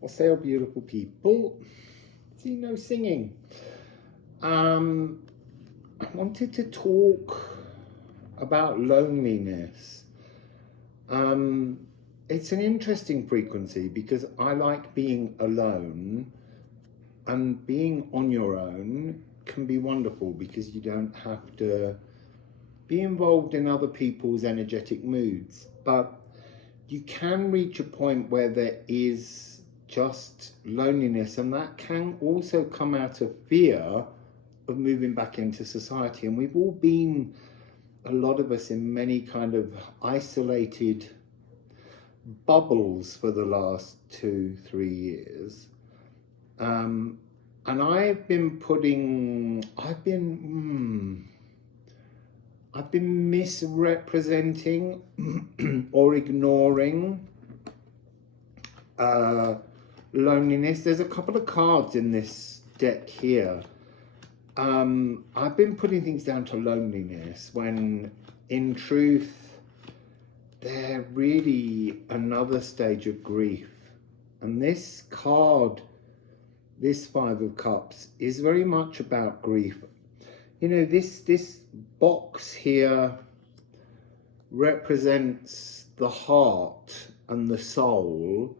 Wassail, beautiful people. See, no singing. I wanted to talk about loneliness. It's an interesting frequency because I like being alone, and being on your own can be wonderful because you don't have to be involved in other people's energetic moods. But you can reach a point where there is just loneliness, and that can also come out of fear of moving back into society. And we've all been, a lot of us, in many kind of isolated bubbles for the last 2-3 years. And I've been misrepresenting or ignoring loneliness. There's a couple of cards in this deck here. I've been putting things down to loneliness when in truth they're really another stage of grief. And this card, this Five of Cups, is very much about grief. You know, this box here represents the heart and the soul,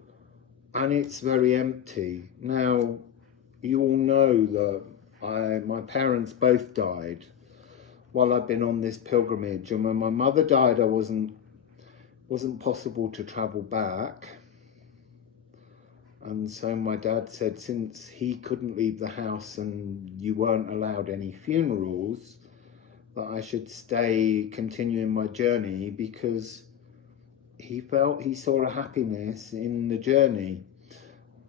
and it's very empty. Now, you all know that my parents both died while I've been on this pilgrimage, and when my mother died, I wasn't possible to travel back. And so my dad said, since he couldn't leave the house and you weren't allowed any funerals, that I should stay continuing my journey because he felt he saw a happiness in the journey.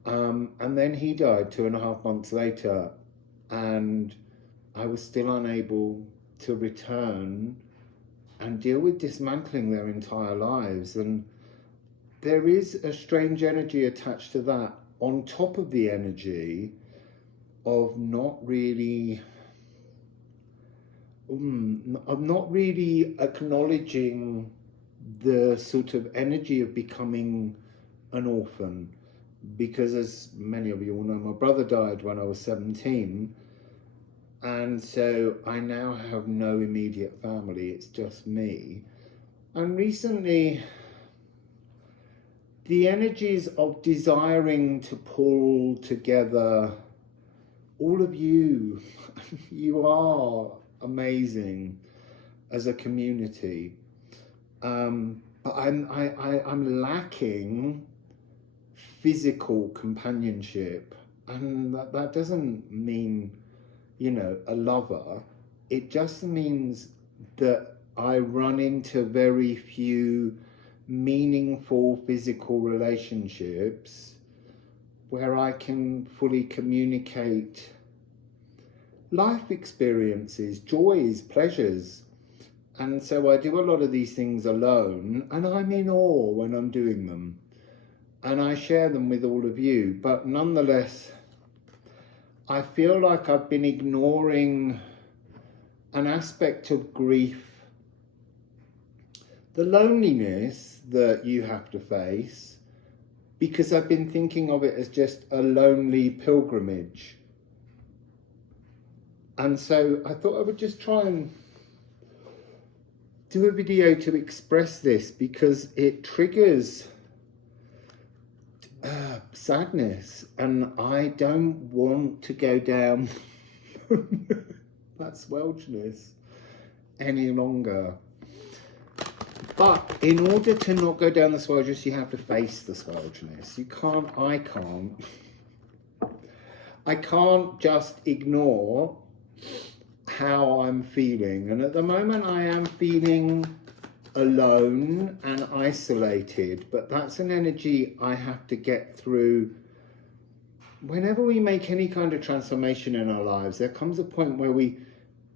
And then he died 2.5 months later, and I was still unable to return and deal with dismantling their entire lives. And there is a strange energy attached to that, on top of the energy of not really acknowledging the sort of energy of becoming an orphan. Because as many of you all know, my brother died when I was 17, and so I now have no immediate family, it's just me. And recently, the energies of desiring to pull together all of you, you are amazing as a community, but I'm lacking physical companionship, and that doesn't mean, you know, a lover. It just means that I run into very few meaningful physical relationships where I can fully communicate life experiences, joys, pleasures. And so I do a lot of these things alone, and I'm in awe when I'm doing them, and I share them with all of you. But nonetheless, I feel like I've been ignoring an aspect of grief, the loneliness that you have to face, because I've been thinking of it as just a lonely pilgrimage. And so I thought I would just try and do a video to express this, because it triggers sadness, and I don't want to go down that swelchness any longer. But in order to not go down the swelterness, you have to face the swelterness. I can't just ignore how I'm feeling. And at the moment I am feeling alone and isolated, but that's an energy I have to get through. Whenever we make any kind of transformation in our lives, there comes a point where we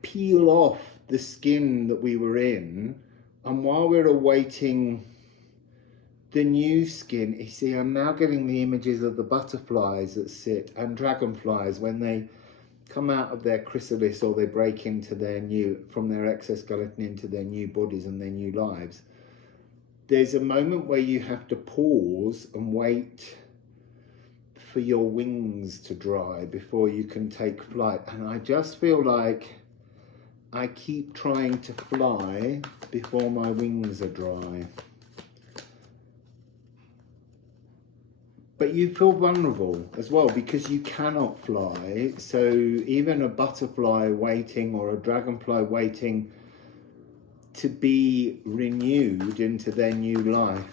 peel off the skin that we were in, and while we're awaiting the new skin, you see, I'm now getting the images of the butterflies that sit, and dragonflies when they come out of their chrysalis, or they break into from their exoskeleton into their new bodies and their new lives. There's a moment where you have to pause and wait for your wings to dry before you can take flight. And I just feel like I keep trying to fly before my wings are dry. But you feel vulnerable as well because you cannot fly. So even a butterfly waiting or a dragonfly waiting to be renewed into their new life,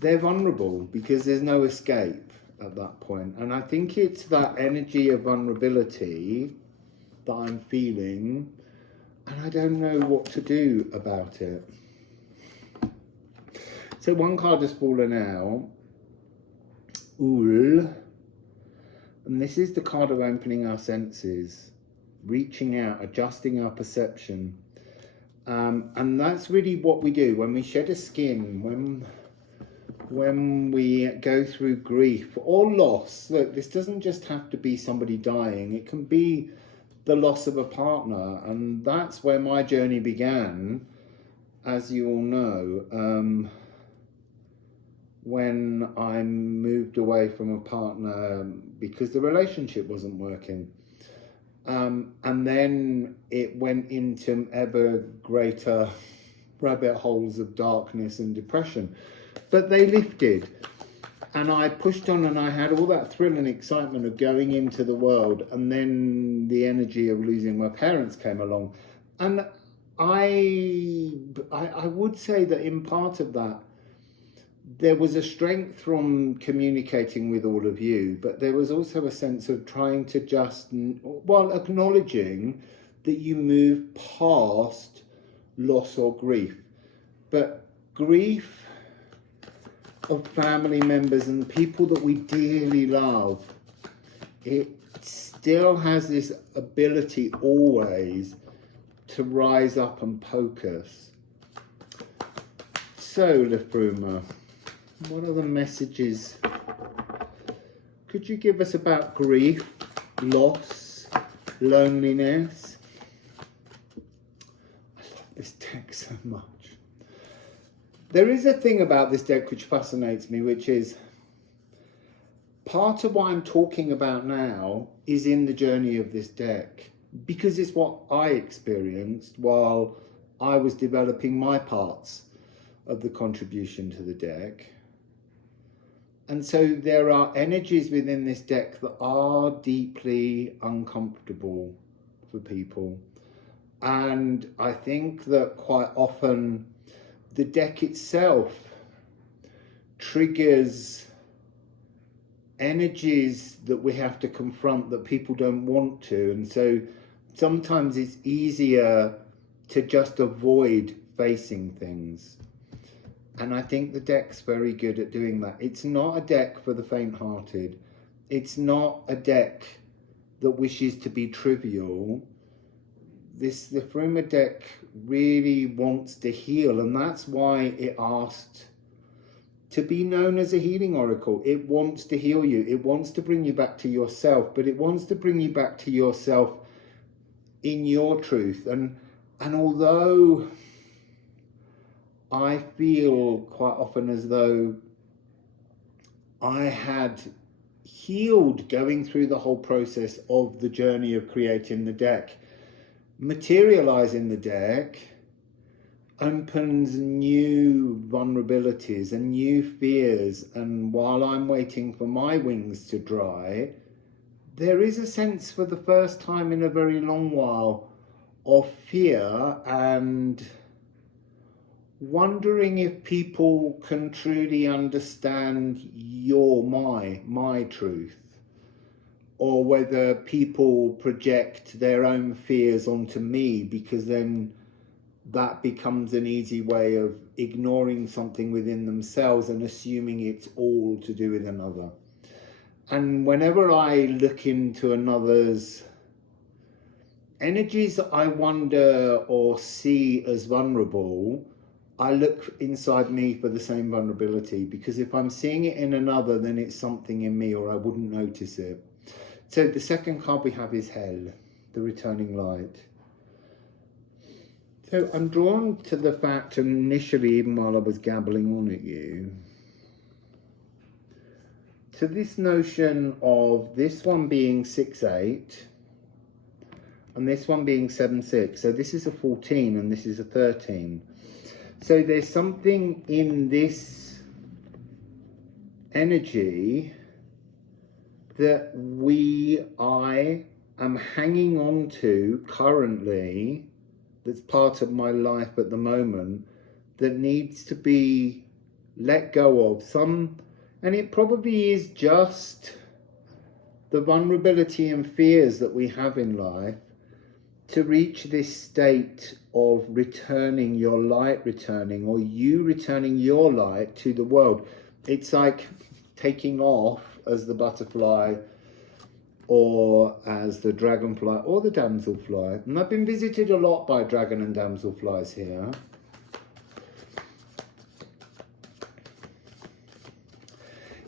they're vulnerable because there's no escape at that point. And I think it's that energy of vulnerability that I'm feeling, and I don't know what to do about it. So one card has fallen out, Ul, and this is the card of opening our senses, reaching out, adjusting our perception. And that's really what we do when we shed a skin, when we go through grief or loss. Look, this doesn't just have to be somebody dying. It can be the loss of a partner. And that's where my journey began, as you all know, when I moved away from a partner because the relationship wasn't working. And then it went into ever greater rabbit holes of darkness and depression. But they lifted, and I pushed on, and I had all that thrill and excitement of going into the world, and then the energy of losing my parents came along. And I would say that in part of that, there was a strength from communicating with all of you, but there was also a sense of trying to just, well, acknowledging that you move past loss or grief. But grief of family members and people that we dearly love, it still has this ability always to rise up and poke us. So, Liffruma, what are the messages could you give us about grief, loss, loneliness? I love this deck so much. There is a thing about this deck which fascinates me, which is part of what I'm talking about now is in the journey of this deck, because it's what I experienced while I was developing my parts of the contribution to the deck. And so there are energies within this deck that are deeply uncomfortable for people. And I think that quite often the deck itself triggers energies that we have to confront that people don't want to. And so sometimes it's easier to just avoid facing things. And I think the deck's very good at doing that. It's not a deck for the faint-hearted. It's not a deck that wishes to be trivial. The Liffruma deck really wants to heal, and that's why it asked to be known as a healing oracle. It wants to heal you. It wants to bring you back to yourself, but it wants to bring you back to yourself in your truth. And although I feel quite often as though I had healed going through the whole process of the journey of creating the deck, materializing the deck opens new vulnerabilities and new fears. And while I'm waiting for my wings to dry, there is a sense for the first time in a very long while of fear and wondering if people can truly understand my truth, or whether people project their own fears onto me, because then that becomes an easy way of ignoring something within themselves and assuming it's all to do with another. And whenever I look into another's energies that I wonder or see as vulnerable, I look inside me for the same vulnerability, because if I'm seeing it in another, then it's something in me, or I wouldn't notice it. So the second card we have is Hell, the returning light. So I'm drawn to the fact, initially, even while I was gabbling on at you, to this notion of this one being 6-8 and this one being 7-6. So this is a 14 and this is a 13. So there's something in this energy that I am hanging on to currently, that's part of my life at the moment, that needs to be let go of. And it probably is just the vulnerability and fears that we have in life to reach this state of returning your light, or you returning your light to the world. It's like taking off as the butterfly or as the dragonfly or the damselfly. And I've been visited a lot by dragon and damselflies here.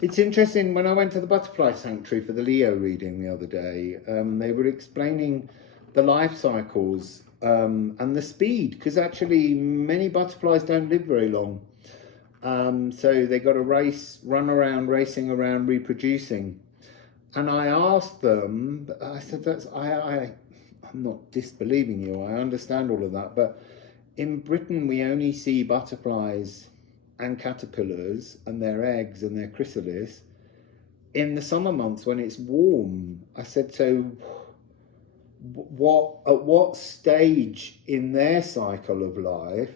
It's interesting, when I went to the butterfly sanctuary for the Leo reading the other day, they were explaining the life cycles and the speed, because actually many butterflies don't live very long. So they got to run around, racing around, reproducing. And I asked them, I said, I'm not disbelieving you, I understand all of that, but in Britain we only see butterflies and caterpillars and their eggs and their chrysalis in the summer months when it's warm. I said, so at what stage in their cycle of life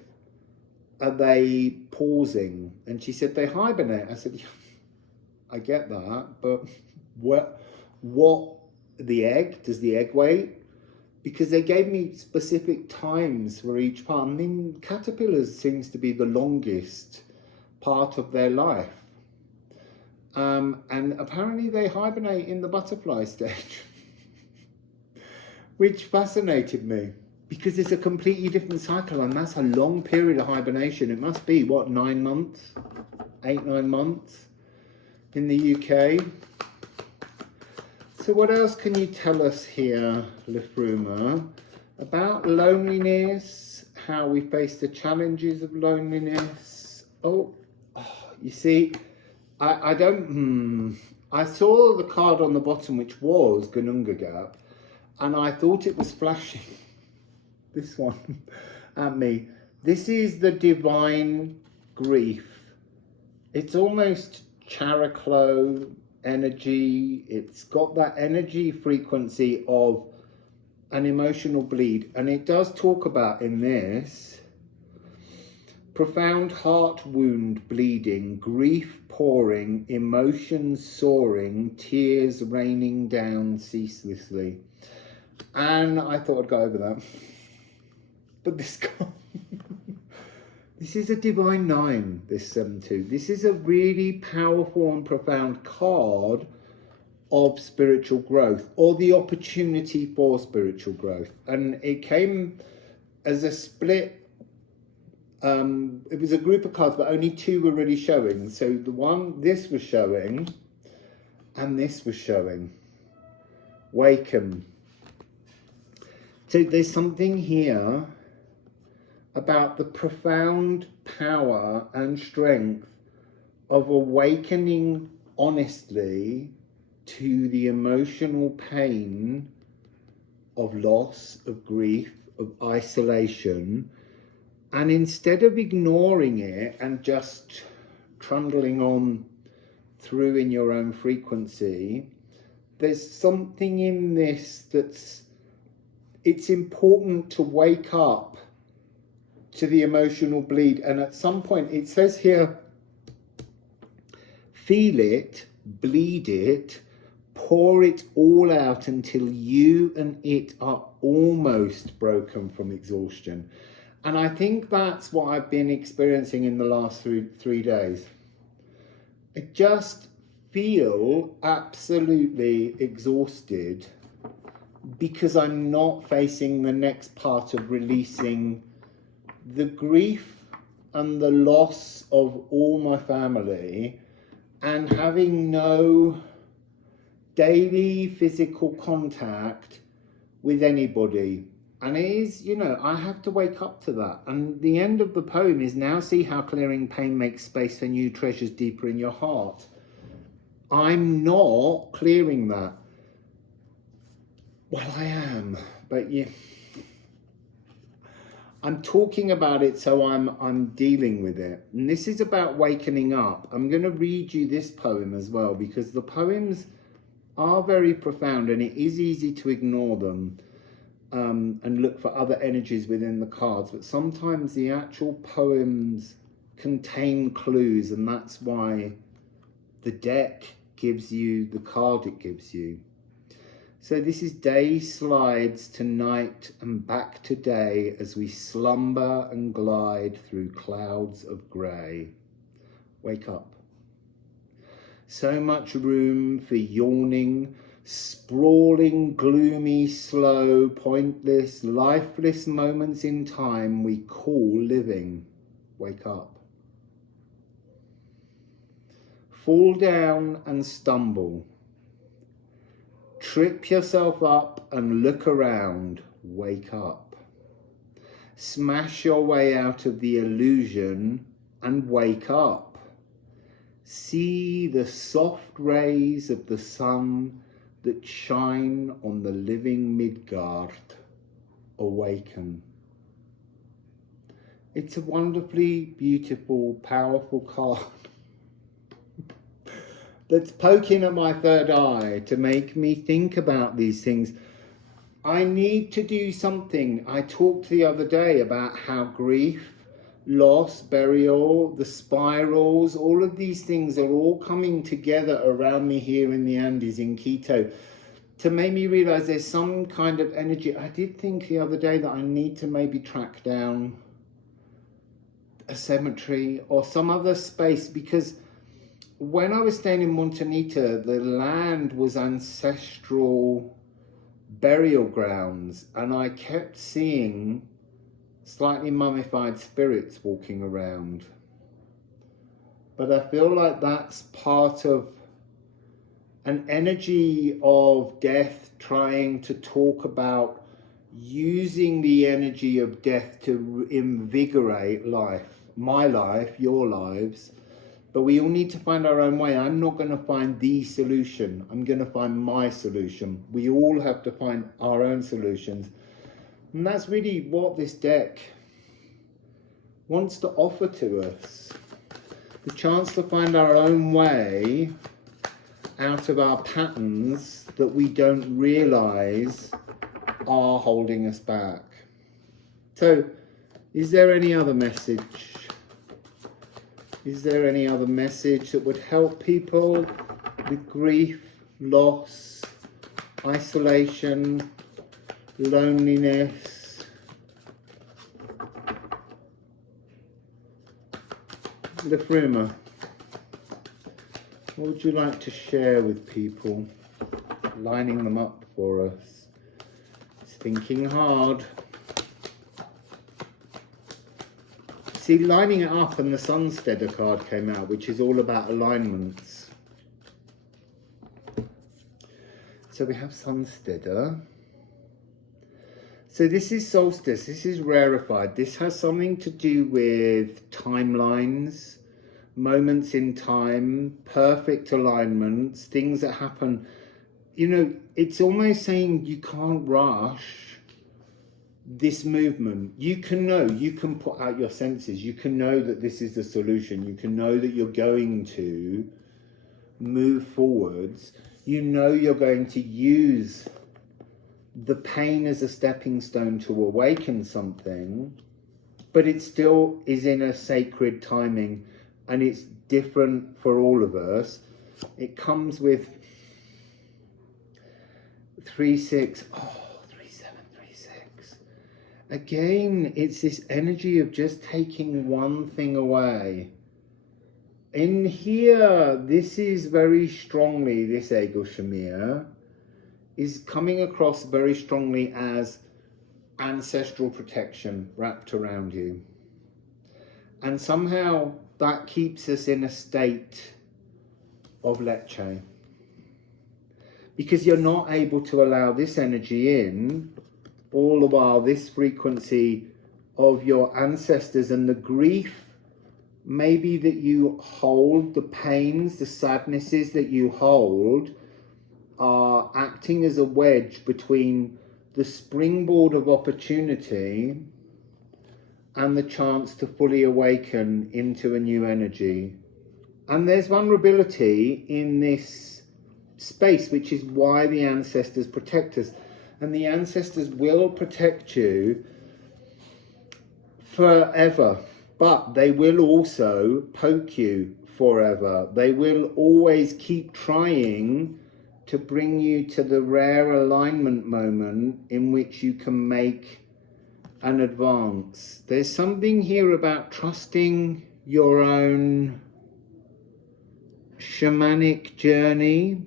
are they pausing? And she said they hibernate. I said, yeah, I get that, but what the egg, does the egg wait? Because they gave me specific times for each part. I mean, caterpillars seems to be the longest part of their life. And apparently they hibernate in the butterfly stage, which fascinated me, because it's a completely different cycle, and that's a long period of hibernation. It must be, what, 9 months? 8-9 months in the UK. So what else can you tell us here, Liffruma, about loneliness, how we face the challenges of loneliness? Oh, you see, I saw the card on the bottom, which was Gununga Gap, and I thought it was flashing, this one, at me. This is the divine grief. It's almost characlo energy. It's got that energy frequency of an emotional bleed. And it does talk about in this, profound heart wound bleeding, grief pouring, emotions soaring, tears raining down ceaselessly. And I thought I'd go over that. But this card, this is a divine 9, this 7-2. This is a really powerful and profound card of spiritual growth, or the opportunity for spiritual growth. And it came as a split. It was a group of cards, but only 2 were really showing. So this was showing, and this was showing. Waken. So there's something here about the profound power and strength of awakening honestly to the emotional pain of loss, of grief, of isolation. And instead of ignoring it and just trundling on through in your own frequency, there's something in this it's important to wake up to the emotional bleed. And at some point, it says here, feel it, bleed it, pour it all out until you and it are almost broken from exhaustion. And I think that's what I've been experiencing in the last three days. I just feel absolutely exhausted because I'm not facing the next part of releasing the grief and the loss of all my family, and having no daily physical contact with anybody. And it is, I have to wake up to that. And the end of the poem is, now see how clearing pain makes space for new treasures deeper in your heart. I'm not clearing that. Well, I am, but I'm talking about it, so I'm dealing with it. And this is about wakening up. I'm going to read you this poem as well, because the poems are very profound and it is easy to ignore them and look for other energies within the cards. But sometimes the actual poems contain clues, and that's why the deck gives you the card it gives you. So this is day slides to night and back to day as we slumber and glide through clouds of grey. Wake up. So much room for yawning, sprawling, gloomy, slow, pointless, lifeless moments in time we call living. Wake up. Fall down and stumble. Trip yourself up and look around. Wake up. Smash your way out of the illusion and wake up. See the soft rays of the sun that shine on the living Midgard. Awaken. It's a wonderfully beautiful, powerful card that's poking at my third eye to make me think about these things. I need to do something. I talked the other day about how grief, loss, burial, the spirals, all of these things are all coming together around me here in the Andes in Quito to make me realize there's some kind of energy. I did think the other day that I need to maybe track down a cemetery or some other space, because when I was staying in Montanita, the land was ancestral burial grounds, and I kept seeing slightly mummified spirits walking around. But I feel like that's part of an energy of death trying to talk about using the energy of death to invigorate life, my life, your lives. But we all need to find our own way. I'm not going to find the solution. I'm going to find my solution. We all have to find our own solutions. And that's really what this deck wants to offer to us. The chance to find our own way out of our patterns that we don't realize are holding us back. So, is there any other message? Is there any other message that would help people with grief, loss, isolation, loneliness? Liffruma, what would you like to share with people? Lining them up for us. It's thinking hard. See, lining it up, and the Sunsteader card came out, which is all about alignments. So we have Sunsteader. So this is solstice, this is rarefied. This has something to do with timelines, moments in time, perfect alignments, things that happen. You know, it's almost saying you can't rush this movement. You can know, you can put out your senses, you can know that this is the solution, you can know that you're going to move forwards, you know you're going to use the pain as a stepping stone to awaken something, but it still is in a sacred timing, and it's different for all of us. It comes with 3-6, 3-7-3-6. Again, it's this energy of just taking one thing away. In here, this is very strongly, this Ego Shamir is coming across very strongly as ancestral protection wrapped around you. And somehow that keeps us in a state of leche. Because you're not able to allow this energy in, all the while this frequency of your ancestors and the grief maybe that you hold, the pains, the sadnesses that you hold are acting as a wedge between the springboard of opportunity and the chance to fully awaken into a new energy. And there's vulnerability in this space, which is why the ancestors protect us. And the ancestors will protect you forever, but they will also poke you forever. They will always keep trying to bring you to the rare alignment moment in which you can make an advance. There's something here about trusting your own shamanic journey,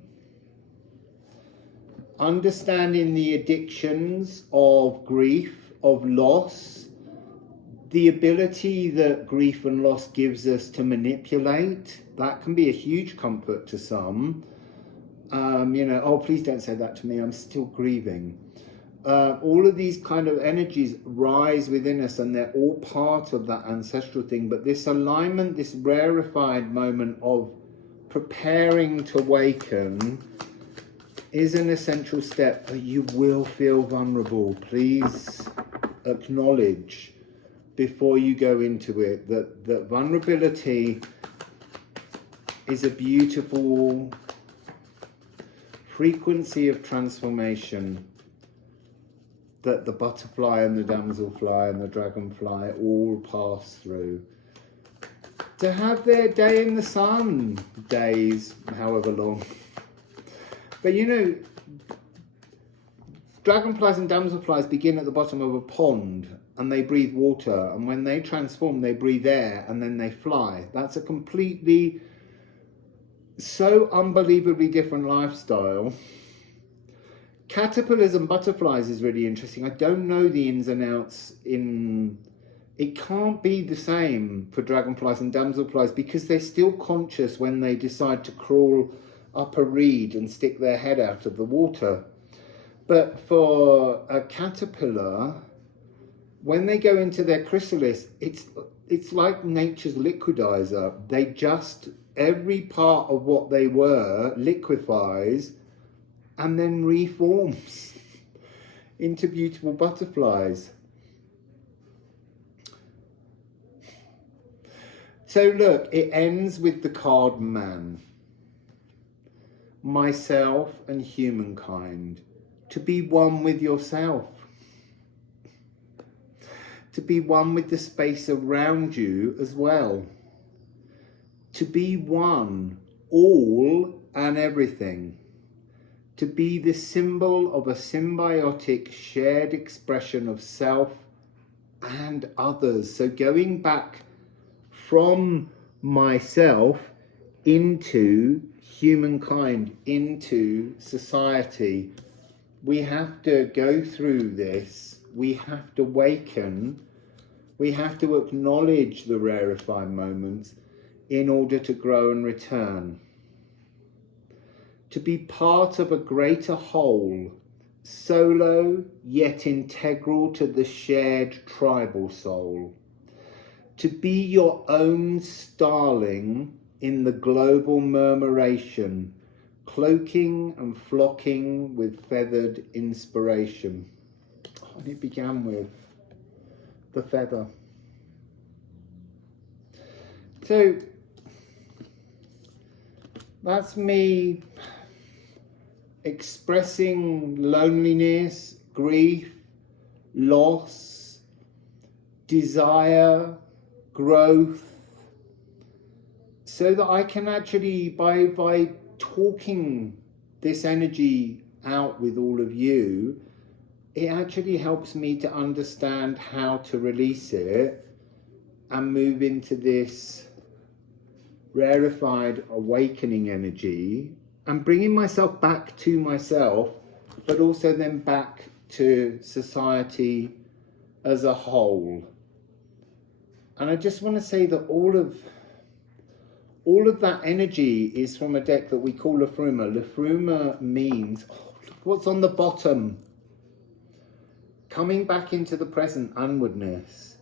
understanding the addictions of grief, of loss, the ability that grief and loss gives us to manipulate. That can be a huge comfort to some. Oh, please don't say that to me, I'm still grieving. All of these kind of energies rise within us, and they're all part of that ancestral thing. But this alignment, this rarefied moment of preparing to awaken, is an essential step. But you will feel vulnerable. Please acknowledge before you go into it that vulnerability is a beautiful frequency of transformation that the butterfly and the damselfly and the dragonfly all pass through. To have their day in the sun, days, however long. But dragonflies and damselflies begin at the bottom of a pond and they breathe water, and when they transform they breathe air and then they fly. That's a completely, so unbelievably different lifestyle. Caterpillars and butterflies is really interesting. I don't know the ins and outs it can't be the same for dragonflies and damselflies because they're still conscious when they decide to crawl up a reed and stick their head out of the water. But for a caterpillar, when they go into their chrysalis, it's like nature's liquidizer. They just, every part of what they were liquefies and then reforms into beautiful butterflies. So look, it ends with the card man. Myself and humankind. To be one with yourself. To be one with the space around you as well. To be one, all and everything. To be the symbol of a symbiotic shared expression of self and others. So going back from myself into humankind, into society. We have to go through this. We have to awaken. We have to acknowledge the rarefied moments in order to grow and return. To be part of a greater whole, solo yet integral to the shared tribal soul. To be your own starling in the global murmuration, cloaking and flocking with feathered inspiration. And it began with the feather. So that's me expressing loneliness, grief, loss, desire, growth, so that I can actually, by talking this energy out with all of you, it actually helps me to understand how to release it and move into this rarefied awakening energy and bringing myself back to myself, but also then back to society as a whole. And I just want to say that all of that energy is from a deck that we call Liffruma. Liffruma means, look what's on the bottom. Coming back into the present, onwardness,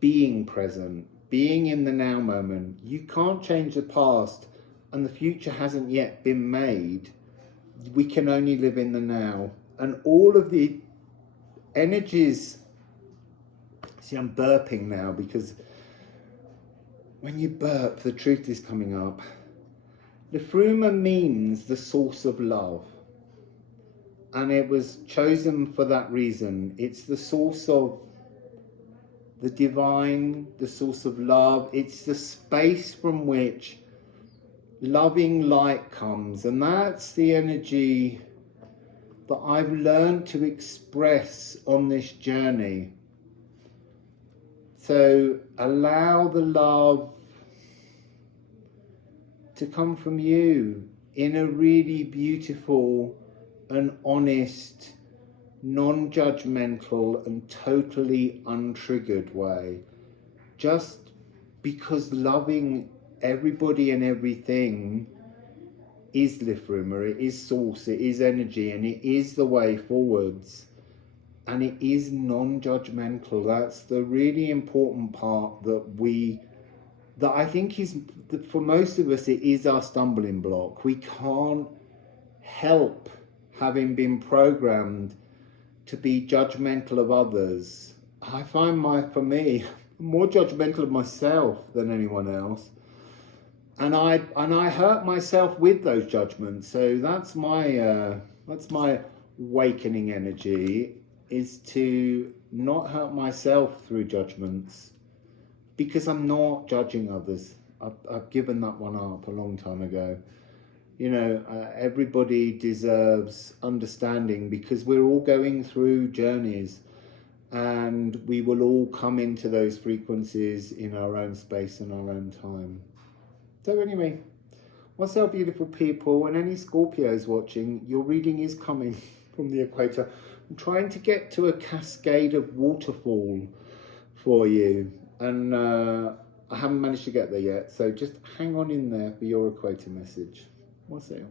being present. being in the now moment. You can't change the past, and the future hasn't yet been made. We can only live in the now. And all of the energies, see, I'm burping now because when you burp, the truth is coming up. Liffruma means the source of love. And it was chosen for that reason. It's the source of the divine, the source of love. It's the space from which loving light comes. And that's the energy that I've learned to express on this journey. So allow the love to come from you in a really beautiful and honest, non-judgmental and totally untriggered way. Just because loving everybody and everything is Liffruma, it is source, it is energy, and it is the way forwards. And it is non-judgmental. That's the really important part that I think is, for most of us, it is our stumbling block. We can't help having been programmed to be judgmental of others. I find for me, I'm more judgmental of myself than anyone else. And I hurt myself with those judgments. So that's my awakening energy, is to not hurt myself through judgments, because I'm not judging others. I've given that one up a long time ago. You know, everybody deserves understanding, because we're all going through journeys, and we will all come into those frequencies in our own space and our own time. So anyway, what's up, beautiful people? And any Scorpios watching, your reading is coming from the equator. I'm trying to get to a cascade of waterfall for you, and I haven't managed to get there yet, so just hang on in there for your equator message. Wassail.